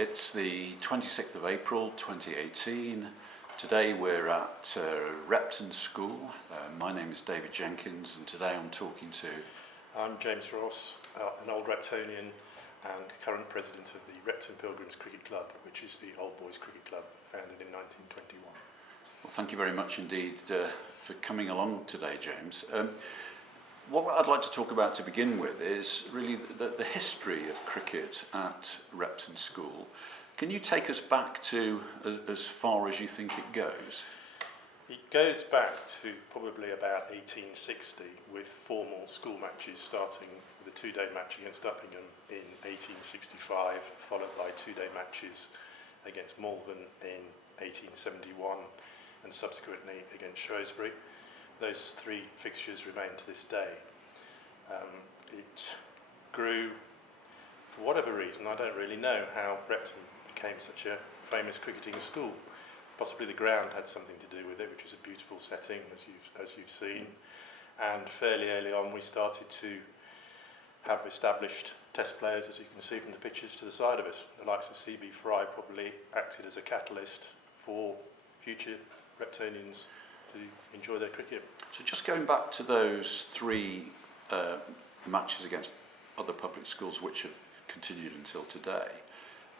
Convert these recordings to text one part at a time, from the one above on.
It's the 26th of April 2018. Today we're at Repton School. My name is David Jenkins, and today I'm talking to... I'm James Ross, an old Reptonian and current president of the Repton Pilgrims Cricket Club, which is the old boys cricket club founded in 1921. Well, thank you very much indeed for coming along today, James. What I'd like to talk about to begin with is really the history of cricket at Repton School. Can you take us back to as far as you think it goes? It goes back to probably about 1860 with formal school matches, starting with a two-day match against Uppingham in 1865, followed by two-day matches against Malvern in 1871 and subsequently against Shrewsbury. Those three fixtures remain to this day. It grew, for whatever reason, I don't really know how Repton became such a famous cricketing school. Possibly the ground had something to do with it, which is a beautiful setting, as you've seen. And fairly early on, we started to have established test players, as you can see from the pictures to the side of us. The likes of C.B. Fry probably acted as a catalyst for future Reptonians to enjoy their cricket. So just going back to those three matches against other public schools, which have continued until today,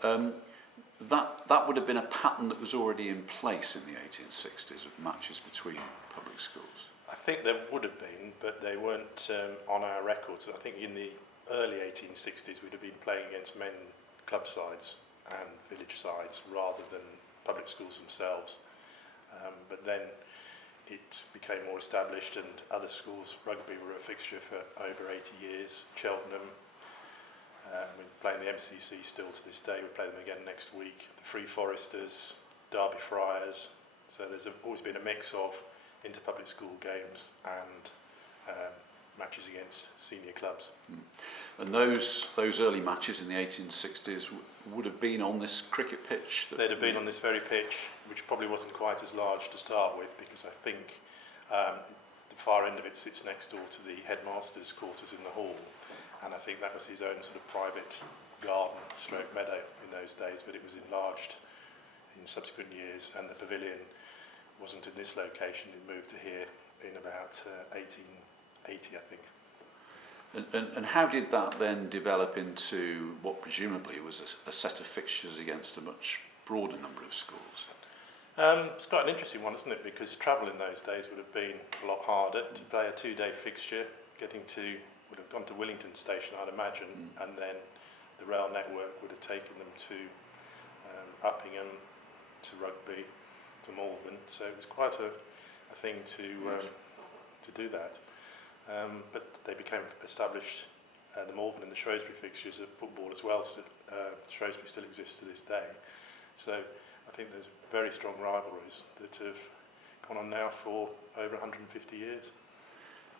that would have been a pattern that was already in place in the 1860s of matches between public schools. I think there would have been, but they weren't on our records. I think in the early 1860s we'd have been playing against men club sides and village sides rather than public schools themselves. But then it became more established, and other schools, rugby were a fixture for over 80 years. Cheltenham, we're playing the MCC still to this day. We play them again next week. The Free Foresters, Derby Friars. So there's always been a mix of inter-public school games and matches against senior clubs. And those early matches in the 1860s would have been on this cricket pitch? They'd have been on this very pitch, which probably wasn't quite as large to start with, because I think the far end of it sits next door to the headmaster's quarters in the hall, and I think that was his own sort of private garden stroke meadow in those days, but it was enlarged in subsequent years, and the pavilion wasn't in this location. It moved to here in about 1880, I think. And how did that then develop into what presumably was a set of fixtures against a much broader number of schools? It's quite an interesting one, isn't it? Because travel in those days would have been a lot harder. To play a two-day fixture, would have gone to Willington Station, I'd imagine, and then the rail network would have taken them to Uppingham, to Rugby, to Malvern. So it was quite a thing to do that. But they became established, the Malvern and the Shrewsbury fixtures of football as well. Shrewsbury still exists to this day. So I think there's very strong rivalries that have gone on now for over 150 years.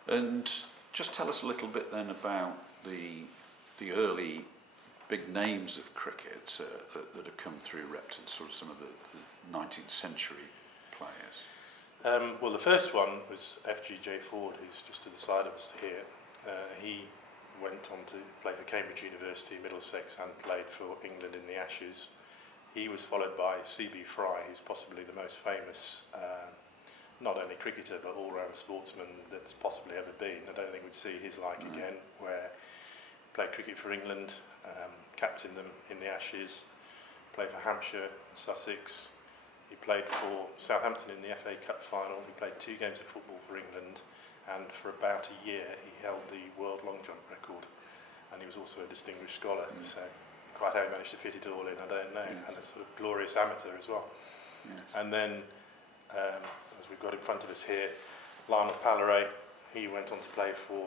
And just tell us a little bit then about the early big names of cricket that have come through Repton, sort of some of the 19th century players. Well, the first one was F.G.J. Ford, who's just to the side of us here. He went on to play for Cambridge University, Middlesex, and played for England in the Ashes. He was followed by C.B. Fry, who's possibly the most famous, not only cricketer, but all-round sportsman that's possibly ever been. I don't think we'd see his like again, where he played cricket for England, captained them in the Ashes, played for Hampshire and Sussex. He played for Southampton in the FA Cup final. He played 2 games of football for England, and for about a year he held the world long jump record. And he was also a distinguished scholar, so quite how he managed to fit it all in, I don't know. Yes. And a sort of glorious amateur as well. Yes. And then, as we've got in front of us here, Lionel Palleray, he went on to play for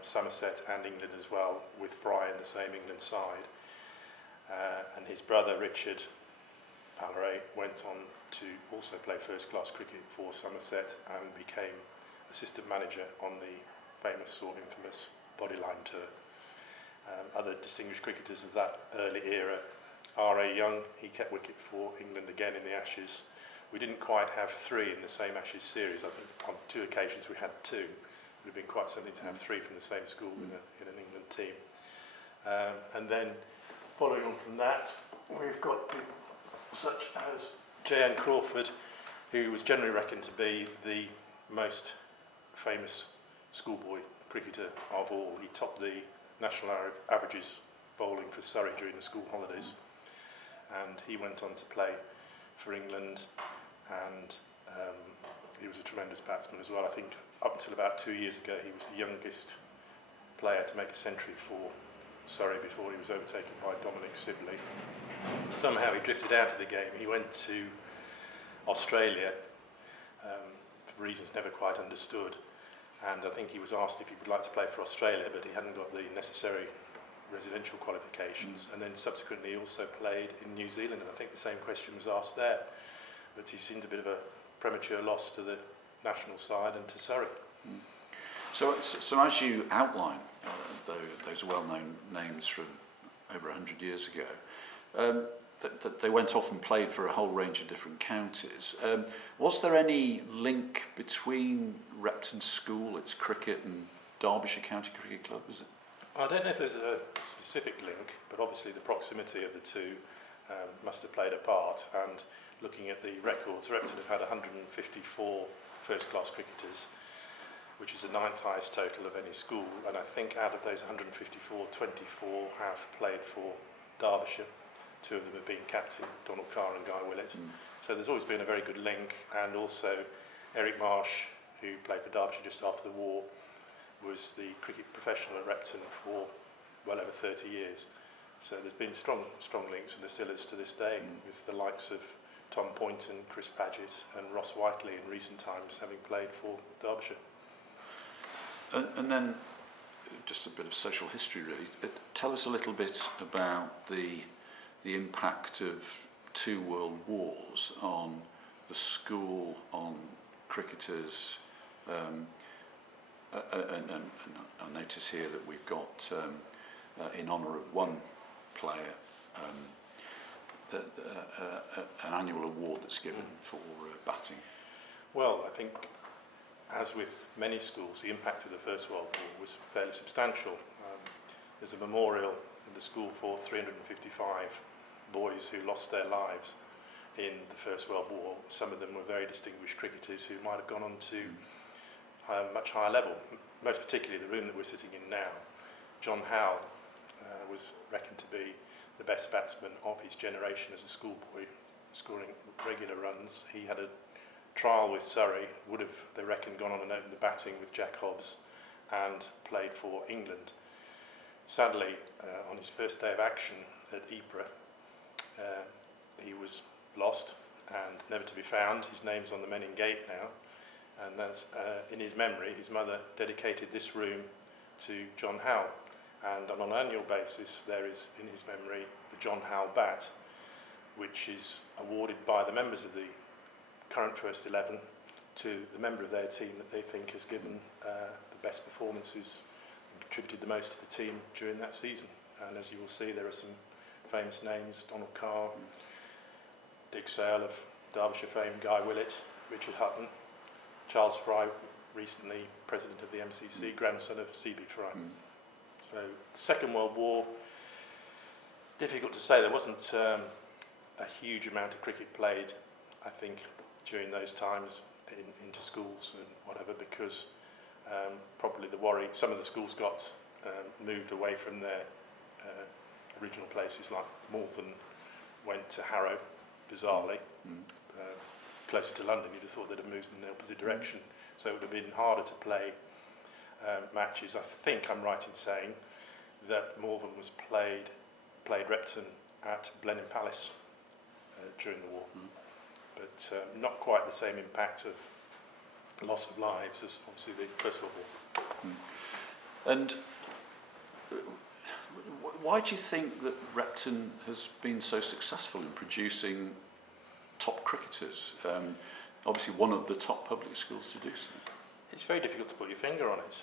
Somerset and England as well, with Fry in the same England side. And his brother Richard Palleray went on to also play first-class cricket for Somerset and became assistant manager on the famous or infamous Bodyline tour. Other distinguished cricketers of that early era, R.A. Young, he kept wicket for England again in the Ashes. We didn't quite have 3 in the same Ashes series. I think on 2 occasions we had 2. It would have been quite something to have 3 from the same school in an England team. And then following on from that, we've got people such as J.N. Crawford, who was generally reckoned to be the most famous schoolboy cricketer of all. He topped the national averages bowling for Surrey during the school holidays, and he went on to play for England, and he was a tremendous batsman as well. I think up until about 2 years ago he was the youngest player to make a century for Surrey before he was overtaken by Dominic Sibley. Somehow he drifted out of the game. He went to Australia for reasons never quite understood, and I think he was asked if he would like to play for Australia, but he hadn't got the necessary residential qualifications, and then subsequently he also played in New Zealand, and I think the same question was asked there, but he seemed a bit of a premature loss to the national side and to Surrey. So as you outline those well-known names from over 100 years ago, that they went off and played for a whole range of different counties. Was there any link between Repton School, its cricket, and Derbyshire County Cricket Club? Is it? I don't know if there's a specific link, but obviously the proximity of the two must have played a part. And looking at the records, Repton have had 154 first-class cricketers, which is the 9th highest total of any school. And I think out of those 154, 24 have played for Derbyshire. 2 of them have been captain, Donald Carr and Guy Willett. So there's always been a very good link. And also Eric Marsh, who played for Derbyshire just after the war, was the cricket professional at Repton for well over 30 years. So there's been strong links, and there still is to this day, with the likes of Tom Poynton, Chris Paget and Ross Whiteley in recent times having played for Derbyshire. And then just a bit of social history really. Tell us a little bit about the impact of 2 world wars on the school, on cricketers, and I notice here that we've got, in honour of one player, an annual award that's given for batting. Well, I think, as with many schools, the impact of the First World War was fairly substantial. There's a memorial in the school for 355 boys who lost their lives in the First World War. Some of them were very distinguished cricketers who might have gone on to a much higher level, most particularly the room that we're sitting in now. John Howe was reckoned to be the best batsman of his generation as a schoolboy, scoring regular runs. He had a trial with Surrey, would have, they reckon, gone on and opened the batting with Jack Hobbs and played for England. Sadly, on his first day of action at Ypres, he was lost and never to be found. His name's on the Menin Gate now, and that's, in his memory, his mother dedicated this room to John Howe, and on an annual basis there is, in his memory, the John Howe Bat, which is awarded by the members of the current first 11 to the member of their team that they think has given the best performances and contributed the most to the team during that season. And as you will see, there are some famous names: Donald Carr, Dick Sale of Derbyshire fame, Guy Willett, Richard Hutton, Charles Fry, recently president of the MCC, grandson of C.B. Fry. So, Second World War, difficult to say. There wasn't a huge amount of cricket played, I think, during those times into schools and whatever, because probably the worry, some of the schools got moved away from their original places, like Malvern went to Harrow, bizarrely, closer to London. You'd have thought they'd have moved in the opposite direction, so it would have been harder to play matches. I think I'm right in saying that Malvern was played Repton at Blenheim Palace during the war, but not quite the same impact of loss of lives as obviously the First World War. And why do you think that Repton has been so successful in producing top cricketers? Obviously one of the top public schools to do so. It's very difficult to put your finger on it.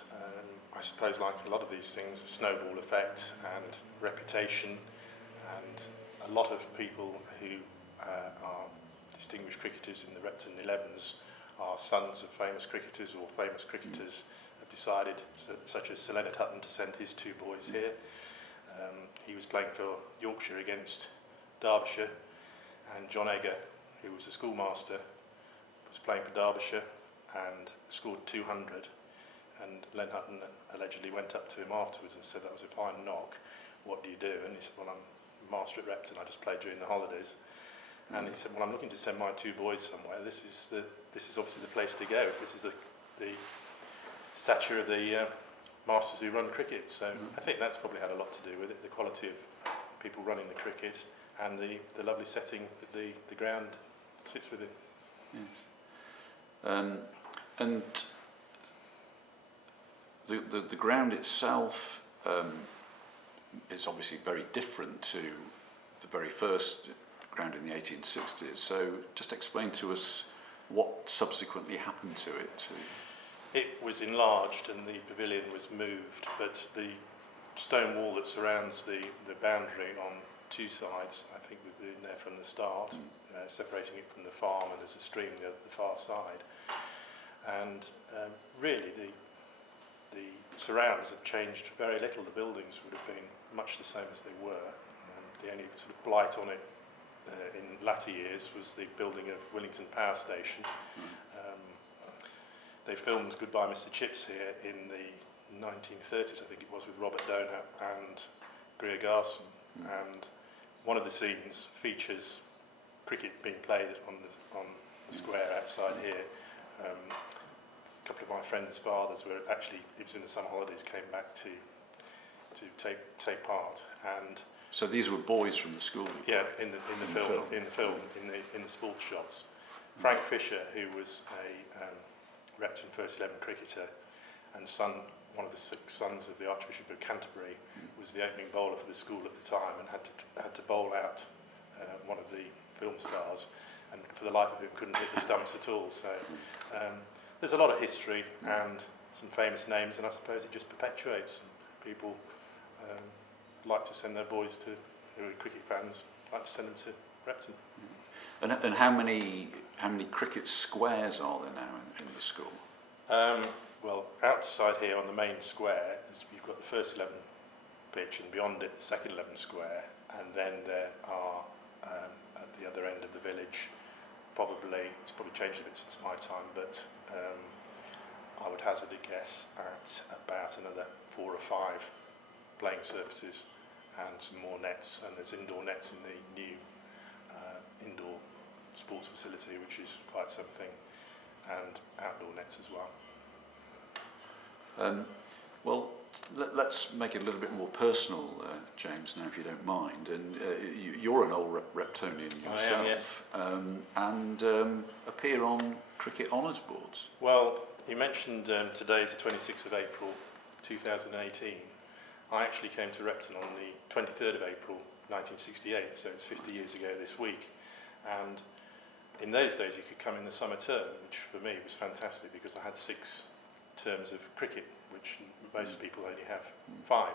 I suppose, like a lot of these things, a snowball effect and reputation, and a lot of people who are distinguished cricketers in the Repton 11s are sons of famous cricketers, or famous cricketers have decided, such as Sir Leonard Hutton, to send his 2 boys here. He was playing for Yorkshire against Derbyshire, and John Egger, who was a schoolmaster, was playing for Derbyshire and scored 200. And Len Hutton allegedly went up to him afterwards and said, "That was a fine knock. What do you do?" And he said, "Well, I'm master at Repton. I just played during the holidays." And he said, "Well, I'm looking to send my two boys somewhere. This is obviously the place to go. This is the stature of the masters who run cricket." So I think that's probably had a lot to do with it, the quality of people running the cricket and the lovely setting that the ground sits within. Yes. And the ground itself is obviously very different to the very first ground in the 1860s. So just explain to us what subsequently happened to it. It was enlarged and the pavilion was moved, but the stone wall that surrounds the boundary on two sides, I think we've been there from the start, separating it from the farm, and there's a stream the far side. And really the surrounds have changed very little. The buildings would have been much the same as they were. The only sort of blight on it in latter years was the building of Willington Power Station. They filmed Goodbye Mr. Chips here in the 1930s, I think it was, with Robert Donat and Greer Garson. And one of the scenes features cricket being played on the square outside here. A couple of my friends' fathers were actually, it was in the summer holidays, came back to take part. And so these were boys from the school. Yeah, in the sports shots. Frank Fisher, who was a Repton First 11 cricketer and one of the 6 sons of the Archbishop of Canterbury, was the opening bowler for the school at the time and had to bowl out one of the film stars, and for the life of him couldn't hit the stumps at all. So there's a lot of history and some famous names, and I suppose it just perpetuates. People like to send their boys who are cricket fans, like to send them to Repton. And how many cricket squares are there now in the school? Well, outside here on the main square, you've got the first 11 pitch, and beyond it the second 11 square, and then there are at the other end of the village, it's probably changed a bit since my time, but I would hazard a guess at about another 4 or 5 playing surfaces and some more nets, and there's indoor nets in the new indoor sports facility, which is quite something, and outdoor nets as well. Well, let's make it a little bit more personal, James, now, if you don't mind. And you're an old Reptonian yourself. I am, yes. And appear on cricket honours boards. Well, you mentioned today's the 26th of April 2018. I actually came to Repton on the 23rd of April 1968, so it's 50 years ago this week. And in those days you could come in the summer term, which for me was fantastic because I had 6 terms of cricket, which most people only have 5.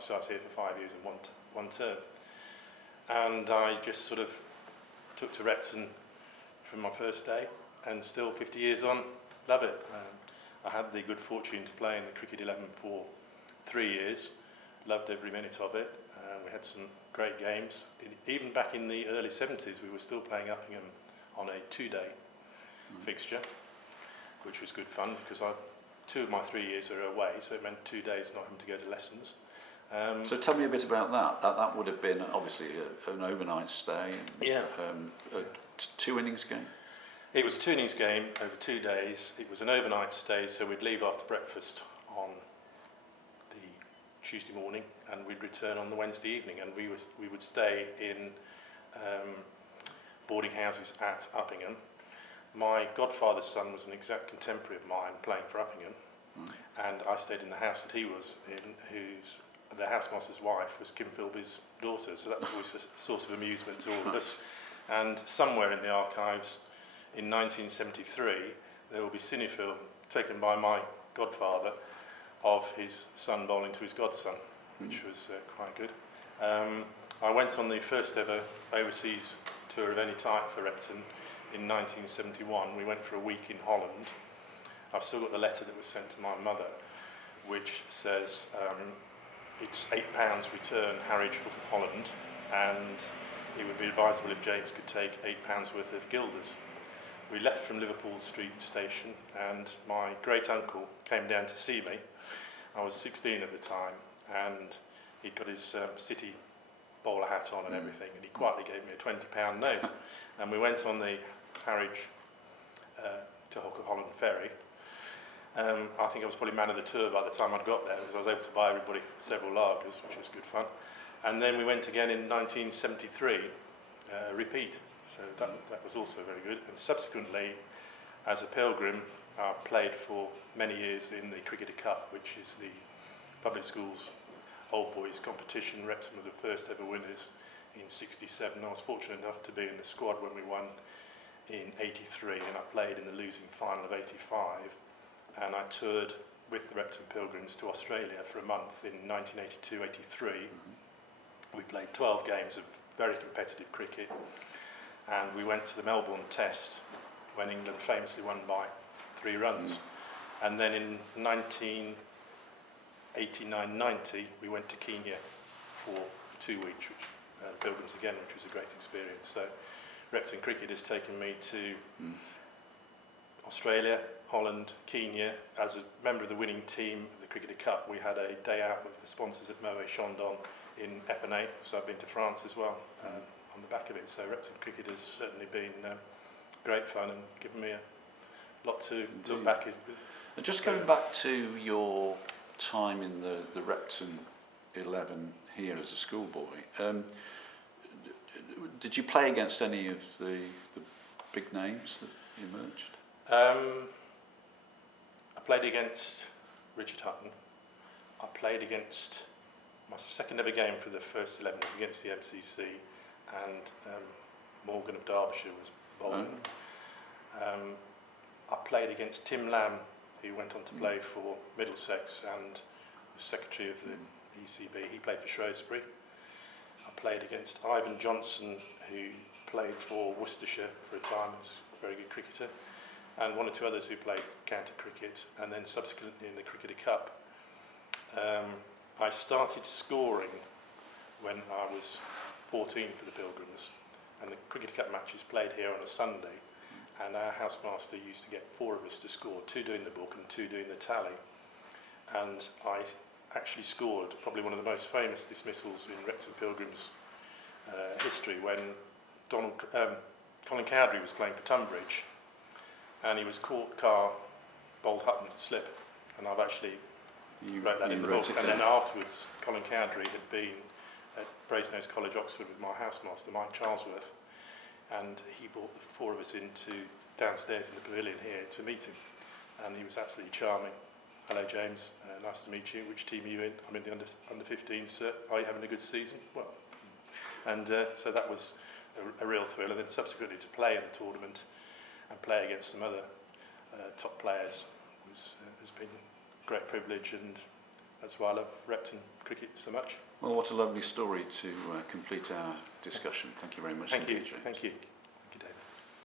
So I was here for 5 years and one term. And I just sort of took to Repton from my first day, and still 50 years on, love it. I had the good fortune to play in the Cricket 11 for 3 years, loved every minute of it. We had some great games. Even back in the early 70s, we were still playing Uppingham on a 2-day fixture, which was good fun because 2 of my 3 years are away, so it meant 2 days not having to go to lessons. So tell me a bit about that. That would have been obviously an overnight stay. Yeah. A 2 innings game. It was a 2 innings game over 2 days. It was an overnight stay, so we'd leave after breakfast on the Tuesday morning, and we'd return on the Wednesday evening, and we would stay in boarding houses at Uppingham. My godfather's son was an exact contemporary of mine playing for Uppingham, and I stayed in the house that he was in, the housemaster's wife was Kim Philby's daughter, so that was always a source of amusement to all of us. And somewhere in the archives, in 1973, there will be cinefilm taken by my godfather of his son bowling to his godson, which was quite good. I went on the first ever overseas tour of any type for Repton in 1971. We went for a week in Holland. I've still got the letter that was sent to my mother, which says, it's £8 return Harwich, Hook of Holland, and it would be advisable if James could take £8 worth of guilders. We left from Liverpool Street Station, and my great uncle came down to see me. I was 16 at the time, and he'd got his city bowler hat on and everything, and he quietly gave me a £20 note. And we went on the Harwich to Hook of Holland ferry. I think I was probably man of the tour by the time I'd got there, because I was able to buy everybody several lagers, which was good fun. And then we went again in 1973, repeat. So that was also very good. And subsequently, as a pilgrim, I played for many years in the Cricketer Cup, which is the public schools old boys competition. Repton were the first ever winners in '67. I was fortunate enough to be in the squad when we won in '83, and I played in the losing final of '85. And I toured with the Repton Pilgrims to Australia for a month in 1982-83. We played 12 games of very competitive cricket, and we went to the Melbourne Test when England famously won by 3 runs. And then in 1989-90 we went to Kenya for 2 weeks, which Pilgrims again, which was a great experience. So Repton cricket has taken me to Australia, Holland, Kenya. As a member of the winning team of the Cricketer Cup, we had a day out with the sponsors at Moet Chandon in Epinay, so I've been to France as well on the back of it. So Repton cricket has certainly been great fun and given me a lot to look back at. And just going back to your time in the Repton 11 here as a schoolboy, did you play against any of the big names that emerged? I played against Richard Hutton. I played against, my second ever game for the first 11 was against the MCC, and Morgan of Derbyshire was bowling. I played against Tim Lamb, who went on to play for Middlesex and was secretary of the ECB. He played for Shrewsbury. I played against Ivan Johnson, who played for Worcestershire for a time, was a very good cricketer, and 1 or 2 others who played county cricket. And then subsequently in the Cricketer Cup, I started scoring when I was 14 for the Pilgrims, and the Cricketer Cup matches played here on a Sunday, and our housemaster used to get 4 of us to score, 2 doing the book and 2 doing the tally. And I actually scored probably one of the most famous dismissals in Repton Pilgrims history, when Colin Cowdrey was playing for Tunbridge, and he was caught bowled Hutton to slip, and I've actually wrote that in the book. And then afterwards, Colin Cowdrey had been at Brasenose College, Oxford, with my housemaster, Mike Charlesworth, and he brought the 4 of us downstairs in the pavilion here to meet him, and he was absolutely charming. Hello, James, nice to meet you. Which team are you in? I'm in the under 15s, sir. Are you having a good season? Well, and so that was a real thrill. And then subsequently to play in the tournament and play against some other top players has been a great privilege, and that's why I love Repton cricket so much. Well, what a lovely story to complete our discussion. Thank you very much indeed, James. Thank you.